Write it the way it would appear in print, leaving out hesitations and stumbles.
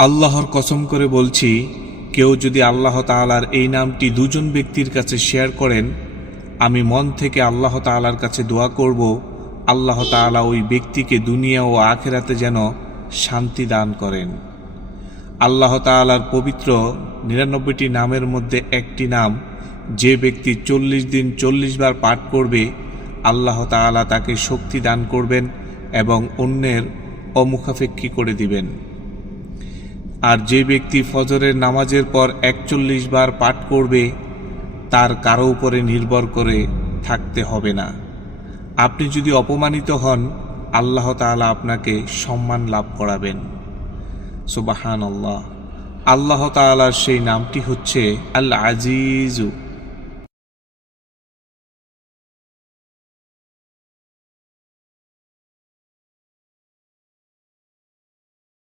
আল্লাহর কসম করে বলছি, কেউ যদি আল্লাহ তাআলার এই নামটি দুজন ব্যক্তির কাছে শেয়ার করেন, আমি মন থেকে আল্লাহ তাআলার কাছে দোয়া করব আল্লাহ তাআলা ওই ব্যক্তিকে দুনিয়া ও আখিরাতে যেন শান্তি দান করেন। আল্লাহ তাআলার পবিত্র ৯৯টি নামের মধ্যে একটি নাম যে ব্যক্তি ৪০ দিন ৪০ বার পাঠ করবে, আল্লাহ তাআলা তাকে শক্তি দান করবেন এবং অন্যের অমুখাপেক্ষী করে দিবেন। আর যে ব্যক্তি ফজরের নামাজের পর ৪১ বার পাঠ করবে, তার কারো উপরে নির্ভর করে থাকতে হবে না। আপনি যদি অপমানিত হন, আল্লাহ তাআলা আপনাকে সম্মান লাভ করাবেন। সুবহানাল্লাহ। আল্লাহ তাআলার সেই নামটি হচ্ছে আল আজিজু।